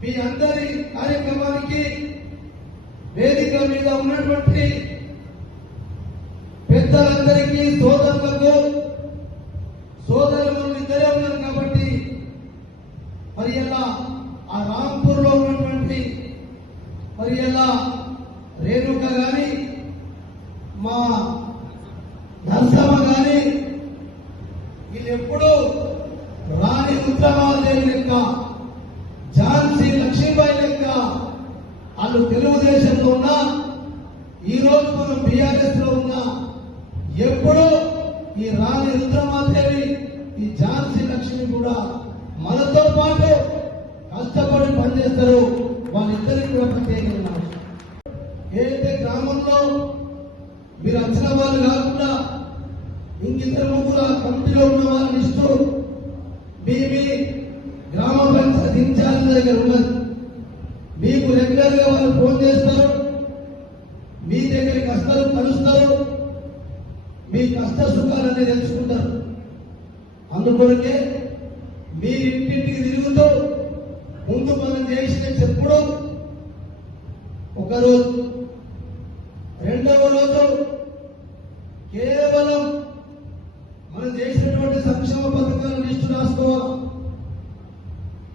మీ అందరి కార్యక్రమానికి వేదిక మీద ఉన్నటువంటి పెద్దలందరికీ సోదరులకు సోదరులు ఇద్దరే ఉన్నారు కాబట్టి మరి ఎలా ఆ రాంపూర్లో ఉన్నటువంటి మరి ఎలా రేణుక గాని మా నర్సమ్మ గాని వీళ్ళు ఎప్పుడు రాణి ఉత్తమాదేవి లెక్క వాళ్ళు తెలుగుదేశంలో ఉన్నా ఈ రోజు మనం బీఆర్ఎస్లో ఉన్నా ఎప్పుడు ఈ రాణి రుద్రమాదేవి ఈ ఝాన్సీ లక్ష్మి కూడా మనతో పాటు కష్టపడి పనిచేస్తారు. వాళ్ళిద్దరికి కూడా ప్రత్యేకంగా ఏదైతే గ్రామంలో మీరు వచ్చిన వాళ్ళు కాకుండా ఇంకిద్దరు ముగ్గురు ఆ కమిటీలో ఉన్న వాళ్ళని ఇస్తూ మీ మీ గ్రామ పంచాయతీ దగ్గర ఉన్నది. మీకు రెగ్యులర్గా వాళ్ళు ఫోన్ చేస్తారు మీ దగ్గరికి వస్తారు కలుస్తారు మీ కష్ట సుఖాలన్నీ తెలుసుకుంటారు. అందుకొరకే మీ ఇంటింటికి తిరుగుతూ ముందు మనం చేసిన చెప్పుడు ఒకరోజు రెండవ రోజు కేవలం మనం చేసినటువంటి సంక్షేమ పథకాలు లిస్టు రాసుకోవాలి.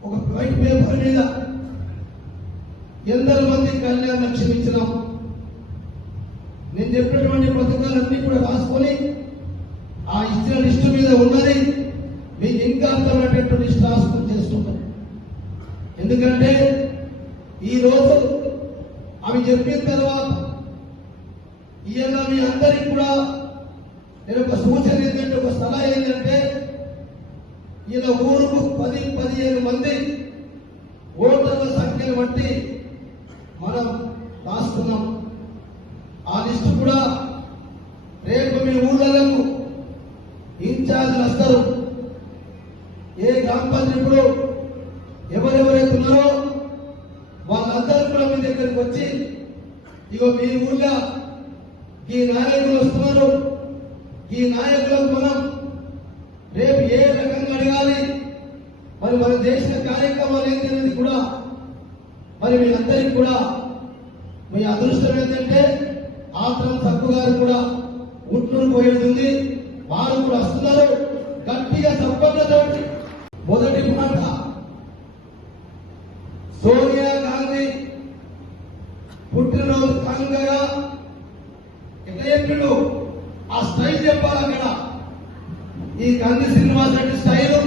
ఒక వైట్ పేపర్ మీద ఎందరు మంది కళ్యాణ క్షమించినాం నేను చెప్పినటువంటి పథకాలన్నీ కూడా రాసుకొని ఆ ఇచ్చిన లిస్టు మీద ఉన్నది. మీకు ఇంకా అర్థమైనటువంటి లిస్ట్ రాసుకొని చేసుకుంటాం ఎందుకంటే ఈ రోజు అవి చెప్పిన తర్వాత ఈయన మీ అందరికి కూడా నేను ఒక సూచన ఏంటంటే ఒక సలహా ఏంటంటే ఈయన ఊరుకు పది పదిహేను మంది ఓటర్ల సంఖ్యను బట్టి మనం రాసుకున్నాం ఆ లిస్టు కూడా రేపు మీ ఊళ్ళకు ఇన్ఛార్జ్లు వస్తారు. ఏ గ్రామ పంచాయతీలో ఎవరెవరైతే ఉన్నారో వాళ్ళందరూ కూడా మీ దగ్గరికి వచ్చి ఇగో మీ ఊళ్ళో ఈ నాయకులు వస్తున్నారు. ఈ నాయకులకు మనం రేపు ఏ రకంగా అడగాలి? మరి మనం చేసిన కార్యక్రమాలు ఏంటనేది కూడా మరి మీ కూడా మీ అదృష్టం ఏంటంటే ఆశ్రమ తక్కువ గారు కూడా ఉట్లూరు పోయింది వారు కూడా వస్తున్నారు. గట్టిగా సంపన్నతో మొదటి మాట సోనియా గాంధీ పుట్టినరోజు కానుకగా ఎట్లా ఆ స్టైల్ చెప్పాలి అక్కడ. ఈ గాంధీ శ్రీనివాస్ రెడ్డి స్టైలు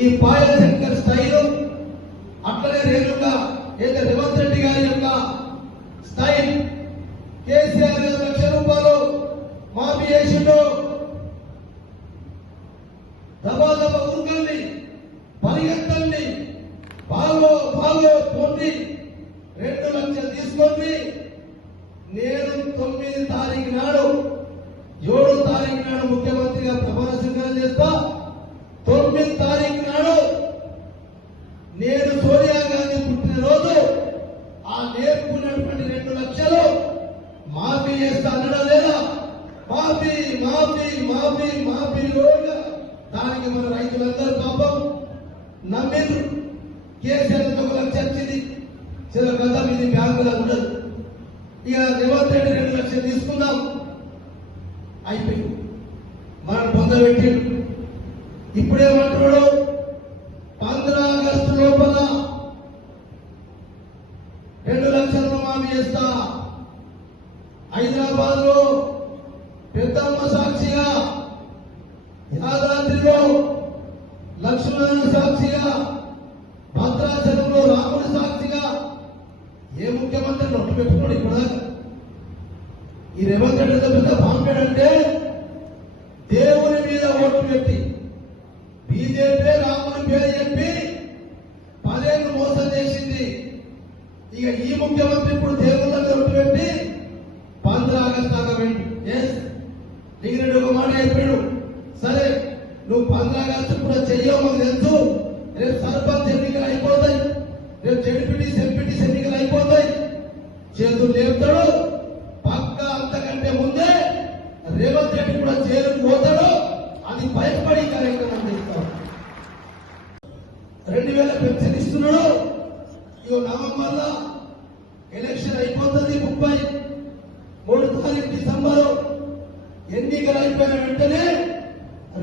ఈ పాయశంకర్ స్టైలు అట్లనే రేణుగా రేవంత్ రెడ్డి గారి యొక్క స్థాయి. కేసీఆర్ ఐదు లక్షల రూపాయలు మాఫీ చేసిండు. దబా దబా ఉరుకండి పరిగెత్తండి బాగో బాగో పోండి రెండు లక్షలు తీసుకోండి. నేను తొమ్మిది తారీఖు నాడు ఏడు తారీఖు నాడు ముఖ్యమంత్రిగా ప్రమాణ స్వీకారం చేస్తా తొమ్మిది తారీఖు నాడు నేను సోనియా గాంధీ పుట్టినరోజు ఆ నేర్పుకున్నటువంటి రెండు లక్షలు మాఫీ చేస్తా అనడం లేదా మాఫీ మాఫీ మాఫీ మాఫీ లోగా దానికి మన రైతులందరూ పాపం నమ్మిండ్రు. కేసీఆర్ ఒక లక్ష వచ్చింది చిన్న గతం ఇది బ్యాంకులో ఉండదు ఇక రేవంత్ రెడ్డి రెండు లక్షలు తీసుకుందాం. అయిపోయింది. మనం పొందబెట్టి ఇప్పుడేమంటున్నాడు పంద్రా ఆగస్టు లోపల రెండు లక్షల రుణమాఫీ చేస్తా హైదరాబాద్లో పెద్దమ్మ సాక్షిగా యాదాద్రిలో లక్ష్మణ సాక్షిగా భద్రాచలంలో రాముడి సాక్షిగా ఏ ముఖ్యమంత్రి నొట్టు పెట్టుకోడు ఇప్పుడు ఈ రేవంత్ రెడ్డి తప్పితే అంటే దేవుని మీద ఓట్లు పెట్టి బీజేపీ రాముని పేరు చెప్పి పదేళ్ళు మోసం చేసింది. ఇక ఈ ముఖ్యమంత్రి ఇప్పుడు దేవుని దగ్గర ఓటు పెట్టి పంద్ర దిగినట్టు చెప్పాడు సరే నువ్వు పంద్ర కూడా చెయ్యవు మాకు తెలుసు. రేపు సర్పంచ్ ఎన్నికలు అయిపోతాయి. రేపు జడ్పీటీసీ ఎంపీటీసీ ఎన్నికలు అయిపోతాయి. చేతులు లేపుతాడు. పక్క అంతకంటే ముందే రేవంత్ రెడ్డి కూడా జైలుకు పోతాడు. అది భయపడి కార్యక్రమం చేస్తాం రెండు వేల పెన్షన్ ఇస్తున్నాడు. ఇగో నవంబర్లో ఎలక్షన్ అయిపోతుంది ముప్పై. మూడు తారీఖు డిసెంబర్ ఎన్నికలు అయిపోయిన వెంటనే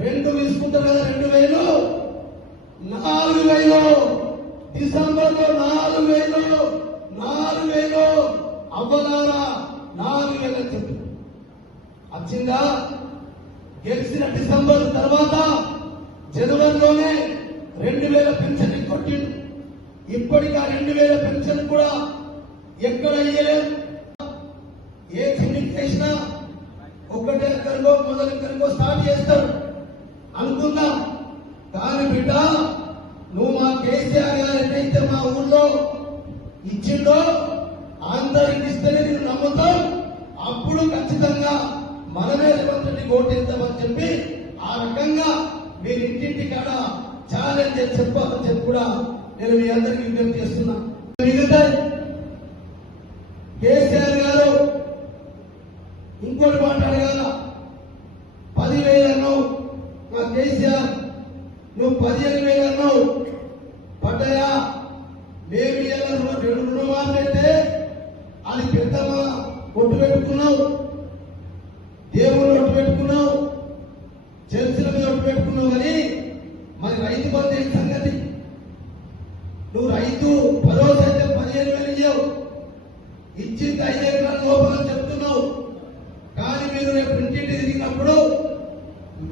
రెండు తీసుకుంటారు కదా రెండు వేలు? నాలుగు వేలు. డిసెంబర్లో నాలుగు వేలు. నాలుగు వేలు. అవ్వలారా నాలుగు వేల చెప్పు. వచ్చిందా గెలిచిన డిసెంబర్ తర్వాత జనవరిలోనే రెండు వేల పెన్షన్ కొట్టిండు. ఇప్పటికి ఆ రెండు వేల పెన్షన్ కూడా ఎక్కడ అయ్యలేదు ఏ క్లినిక్ చేసినా ఒకటే ఎక్కడికో మొదలు ఎక్కడికో స్టార్ట్ చేస్తారు. అనుకుందా. కానీ బిడ్డ నువ్వు మా కేసీఆర్ గారు ఎక్కడైతే మా ఊళ్ళో ఇచ్చిండో అందరికి ఇస్తేనే నేను నమ్ముతాం. అప్పుడు ఖచ్చితంగా మనమే రేవంత్ రెడ్డి ఓటేద్దామని చెప్పి ఆ రకంగా మీరు ఇంటింటి కాడ ఛాలెంజ్ చేసి చెప్పాలని చెప్పి కూడా నేను మీ అందరికీ విజ్ఞప్తి చేస్తున్నా. మిగతా కేసీఆర్ గారు ఇంకోటి మాట్లాడగల పదివేలు అన్నావు. నా కేసీఆర్ నువ్వు పదిహేను వేలు అన్నావు. పడ్డాయా? మేము ఇవాళ రు- అది పెద్దమ్మ ఒట్టు పెట్టుకున్నావు. దేవుళ్ళు ఒట్టు పెట్టుకున్నావు. చర్చల మీద ఒట్టు పెట్టుకున్నావు కానీ మరి రైతు బంధు ఏం సంగతి? నువ్వు రైతు భరోసా అయితే పదిహేను వేలు ఇచ్చావు ఇచ్చింది ఐదు ఎకరాల లోపల చెప్తున్నావు. మీద రేపు ఇంటింటి తిరిగినప్పుడు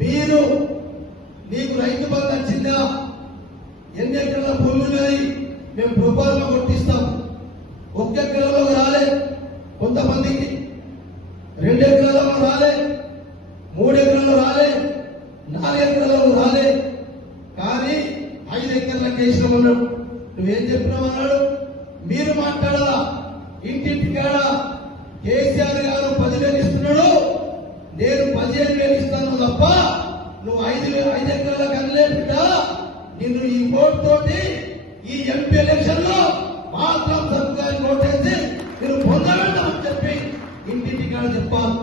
మీరు నీకు రైతు బంధు వచ్చిందా ఎన్ని ఎకరాల భూమి ఉన్నది? మేము రూపాయలు కొట్టిస్తాం. ఒక్క ఎకరాలో రాలే కొంతమందికి. రెండు ఎకరాలలో రాలే మూడు ఎకరాలు రాలే నాలుగు ఎకరాలలో రాలే. కానీ ఐదు ఎకరాలకు వేసినామన్నాడు నువ్వేం చెప్పినావు అన్నాడు మీరు మాట్లాడాలా ఇంటింటి కాడ కేసీఆర్ గారు పదివేలు ఇస్తున్నాడు నేను పదిహేను వేలు ఇస్తాను తప్ప నువ్వు ఐదు వేలు ఐదు ఎకరాల కనలే బిడ్డ. నిన్ను ఈ ఓటు తోటి ఈ ఎంపీ ఎలక్షన్లో మాత్రం సర్కారు ఓటేసి నేను పొందబెట్టమని చెప్పి ఇంటింటి కాడ చెప్పాలి.